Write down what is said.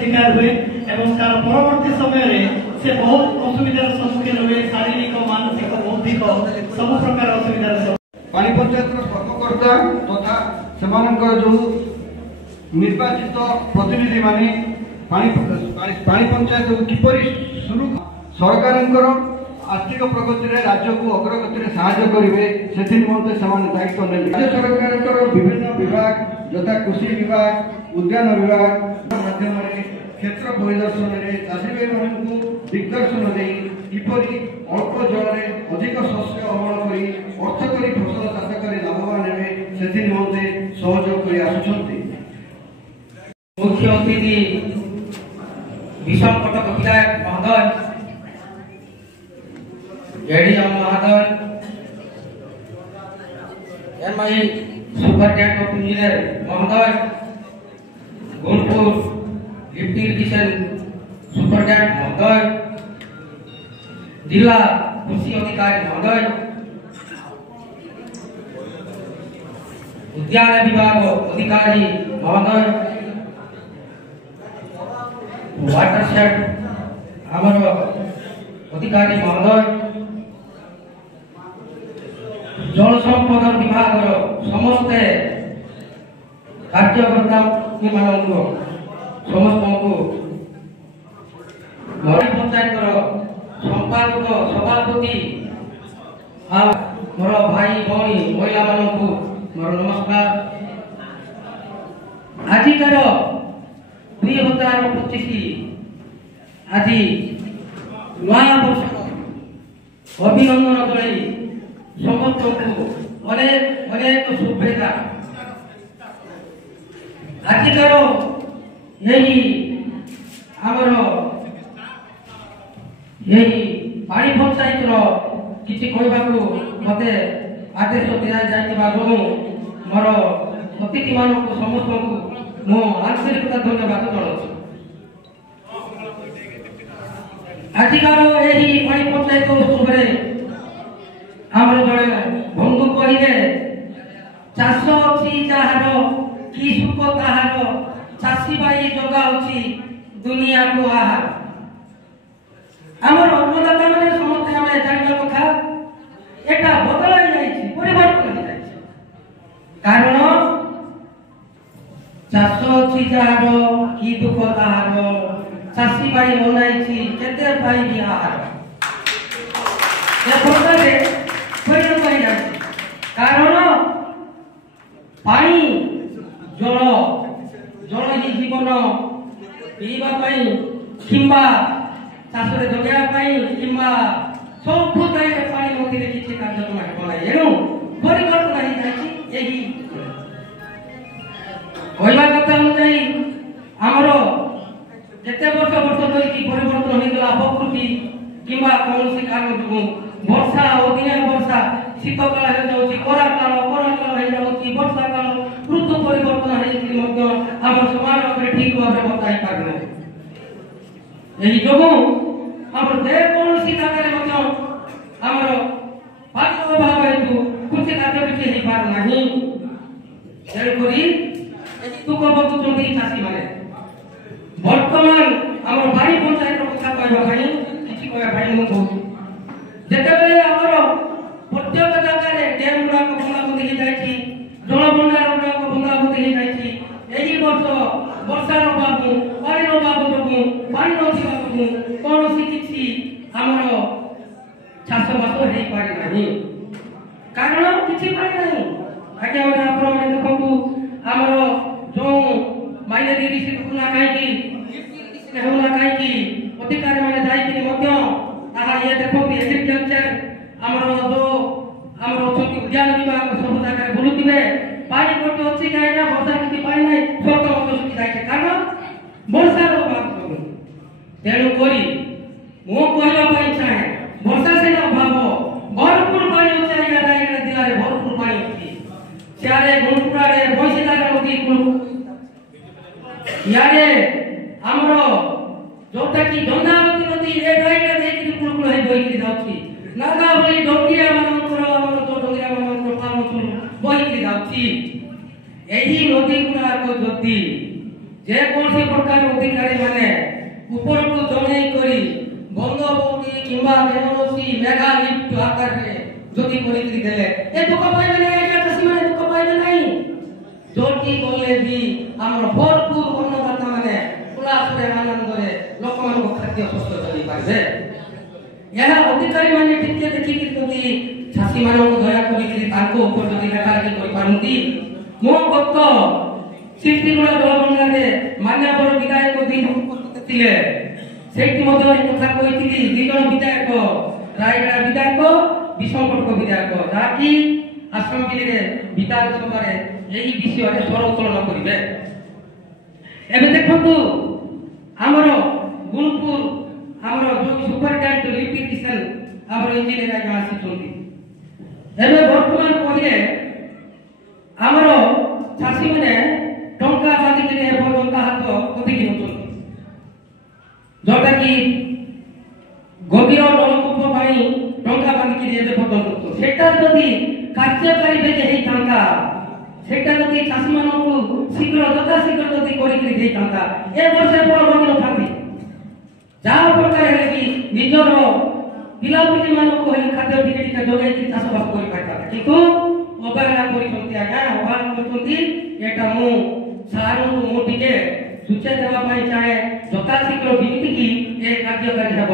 शिकार हुए एवं तार परवर्ती समय से बहुत असुविधार सम्मुखीन हुए शारीरिक मानसिक बौद्धिक सब प्रकार असुविधार पानी पंचायत कर्मकर्ता तथा सेमानंकर जो निर्वाचित प्रतिनिधि माने पानी पंचायत किपरि सरकार आर्थिक प्रगति में राज्य को अग्रगति में साहाय्य करेंगे से निमंते दायित्व ने राज्य सरकार विभिन्न विभाग यथा कृषि विभाग उद्यान विभाग माध्यम क्षेत्र परिदर्शन में चाषी भाई मान दिग्दर्शन दे किपरि अल्प जल में अधिक शस्य अमल कर अर्थ कर फसल चाष कर लाभवान हे से निमंते सहयोग कर आसुछंती। मुख्य अतिथि विषम कटक विधायक महोदय एडीएम महोदय एमआई सुपरिटेंडेंट ऑफ इंजीनियर महोदय गोलपुर लिफ्ट इरिगेशन सुपरिटेंडेंट महोदय जिला कृषि अधिकारी महोदय उद्यान विभाग अधिकारी महोदय वाटरशेड आमर अधिकारी महोदय जल संपद विभाग समस्त कार्यकर्ता समस्त पंचायत संपादक सभापति मोर भाई भौणी महिला मानक मोर नमस्कार। आजिकार 2025 आज नया वर्ष अभिनंदन जन समस्त को अनेक अनेक शुभेच्छा। आजिकार यही आमर यही पानी पंचायत किसी कहवाक मत आदेश दि मोर अतिथि मान समस्त को मो आंतरिकता धन्यवाद जनाऊँ। आजिकार यही पानी पंचायत उत्सव आमर जड़े बंधु कहे चाष अच्छी जार कि सुख ताहार चाषी भाई जगा दुनिया को आहार आमर अन्नदाता मैंने समस्त आम जानवा कथा यहाँ बदल परिवर्तन कारण चाष अच्छी जार कि दुख ताहार चाषी भाई बनाई केते पाई आहार कारण पानी जल जल ही जीवन पीवाई किंबा चाष जगैवाई किंबा सब पानी मध्य किसी कार्यक्रम हे एणु परिवर्तन यही कहवा कथा अनुजाई आमर केते वर्ष वर्ष धरिकी परिवर्तन होता प्रकृति किंबा कौन कारण जो वर्षा अदिनिया वर्षा शीत काल खरा काल वर्षा काल ऋतु परिवर्तन आम समाज ठीक भाव में बताई पारे यही जो आम जेकोसी जगह आमर पानी अभाव हेतु कृषि कार्य किसी हो पारना तेणुक दुख भोगुंट चाषी मैंने बर्तमान आम पानी पंचायत कथा कहवाई किसी कहवाई मुझे जिते आमर प्रत्येक जगह डैम गुड़ाक भंगाभंगी जल भंडार गुड़ाक भंगाभंगी यही वर्ष वर्षार अभाव पानी अभाव जो पानी नथिबा कौन किसी आमर चाषबास हो पारे कारण किसी पारे ना आज्ञा मैंने देखु आमर जो माइनर इरिगेशन होना कहीं होना कहीं अधिकारी मैंने जाए ये देखो एग्रीकल्चर आमर जो आमर अच्छा उद्यान विभाग सब जगह बुलुवे पानी कोटी अच्छी कहीं वर्षा किसी पाई ना सरकार सुखी जाए कारण वर्षार अभाव तेणुक मु कहवाई चाहे वर्षा से अभाव भरपूर पानी अच्छे जिले में भरपूर पानी अच्छी सियाड़े गुणपुराड़े बईशिलार नदी इे आमर जोटा कि गंगावती नदी ए राइटा देखि कुलकुल है बहिकी जाउछि नागावली डोंगिया मानकर आमर तो डोंगिया मानकर पावन बहिकी जाउछि एही नदी गुड़ाक जदि ଯେକୌଣସି ପ୍ରକାର ଅଧିକାରୀ ମାନେ ଉପରକୁ ଜଣେଇ କରି ବନ୍ଧ ବୌଟି କିମ୍ବା ଯେକୌଣସି ମେଗା ଲିଫ୍ଟ ଆକାରରେ ଯଦି କରିକି ଦେଲେ ଏ ଦୁଃଖ ପାଇବେ ନାହିଁ, ଆଜ୍ଞା ଚାଷୀମାନେ ଦୁଃଖ ପାଇବେ ନାହିଁ। ଯୋଉଠି ଗଲେ ବି ଆମର ଭରପୁର ଅନ୍ନଦାତା ମାନେ ଉଲ୍ଲାସରେ ଆନନ୍ଦରେ ଲୋକମାନଙ୍କୁ ଖାଦ୍ୟ ଶସ୍ୟ ଯୋଗାଇ ପାରିବେ। ଏହା ଅଧିକାରୀ ମାନେ ଟିକେ ଦେଖିକି ଯଦି ଚାଷୀମାନଙ୍କୁ ଦୟା କରିକି ତାଙ୍କ ଉପରେ ଯଦି ଲେଖାଲେଖି କରିପାରନ୍ତି। ମୁଁ ଗତ ଶିଳ୍ପୀଗୁଡ଼ା ଜଳଭଣ୍ଡାରରେ ମାନ୍ୟବର ବିଧାୟକ ଦୁଇ ଉପସ୍ଥିତ ଥିଲେ, ସେଇଠି ମଧ୍ୟ ଏ କଥା କହିଥିଲି। 2 ଜଣ ବିଧାୟକ, ରାୟଗଡ଼ା ବିଧାୟକ, ବିଷମକଟକ ବିଧାୟକ, ଯାହାକି ଆସେମ୍ବଲିରେ ବିଧାନସଭାରେ ଏହି ବିଷୟରେ ସ୍ୱର ଉତ୍ତୋଳନ କରିବେ। ଏବେ ଦେଖନ୍ତୁ ଆମର ଗୁଣପୁର ଆମର ଯୋଉ ସୁପରିଟେଣ୍ଡେଣ୍ଟ ଲିଫ୍ଟ ଇରିଗେସନ ଆମର ଇଞ୍ଜିନିୟର ଆଜ୍ଞା ଆସିଛନ୍ତି। ଏବେ ବର୍ତ୍ତମାନ କହିଲେ ଆମର ଚାଷୀମାନେ ଟଙ୍କା ବାନ୍ଧିକି ଏପର୍ଯ୍ୟନ୍ତ ହାତ ଅଧିକି ହେଉଛନ୍ତି, ଯୋଉଟାକି ଗଭୀର ନଳକୂପ ପାଇଁ ଟଙ୍କା ବାନ୍ଧିକି ଏବେ ପର୍ଯ୍ୟନ୍ତ ସେଟା ଯଦି କାର୍ଯ୍ୟକାରୀ ବେଗେ ହେଇଥାନ୍ତା, ସେଟା ଯଦି ଚାଷୀମାନଙ୍କୁ ଶୀଘ୍ର ଯଥାଶୀଘ୍ର ଯଦି କରିକି ଦେଇଥାନ୍ତା ଏ ବର୍ଷ ବଡ଼ ବଢ଼ିନଥାନ୍ତି। ଯାହା ପ୍ରକାର ହେଲେ ବି ନିଜର ପିଲାପିଲିମାନଙ୍କୁ ହେଲେ ଖାଦ୍ୟ ଟିକେ ଟିକେ ଯୋଗାଇକି ଚାଷବାସ କରିପାରିଥାନ୍ତା, କିନ୍ତୁ ଅବହେଳା କରିଛନ୍ତି ଆଜ୍ଞା, ଅବହେଳା କରିଛନ୍ତି। ଏଇଟା ମୁଁ ସାରଙ୍କୁ ମୁଁ ଟିକେ ସୂଚନା ଦେବା ପାଇଁ ଚାହେଁ, ଯଥାଶୀଘ୍ର ଯେମିତିକି ଏ କାର୍ଯ୍ୟକାରୀ ହେବ।